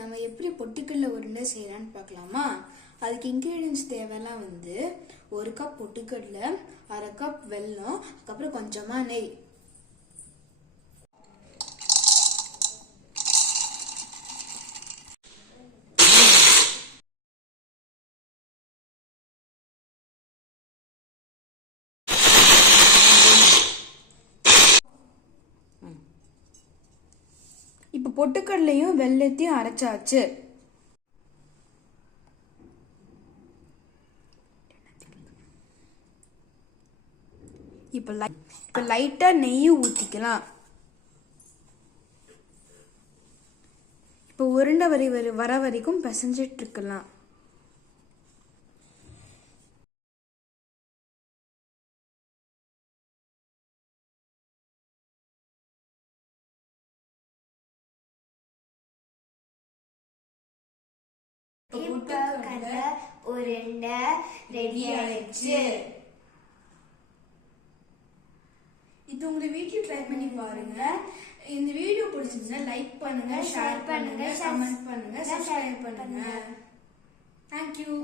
நம்ம எப்படி பொட்டுக்கடலை உருண்டை செய்யலான்னு பார்க்கலாமா? அதுக்கு இன்கிரீடியன்ஸ் தேவையெல்லாம் வந்து 1 கப் பொட்டுக்கடலை, 1/2 கப் வெல்லம், அதுக்கப்புறம் கொஞ்சமா நெய். இப்போ பொட்டுக்கடலையும் வெல்லத்தையும் அரைச்சாச்சு. இப்போ லைட்டா நெய் ஊத்திக்கலாம். இப்போ உருண்டை வர வரைக்கும் பிசைஞ்சிட்டு இருக்கலாம். பொட்டுக்கடலை உருண்டை ரெடி ஆயிடுச்சு. இது உங்க வீட்ல ட்ரை பண்ணி பாருங்க. இந்த வீடியோ பிடிச்சிருந்தா லைக் பண்ணுங்க, ஷேர் பண்ணுங்க, கமெண்ட் பண்ணுங்க, சப்ஸ்கிரைப் பண்ணுங்க. Thank you.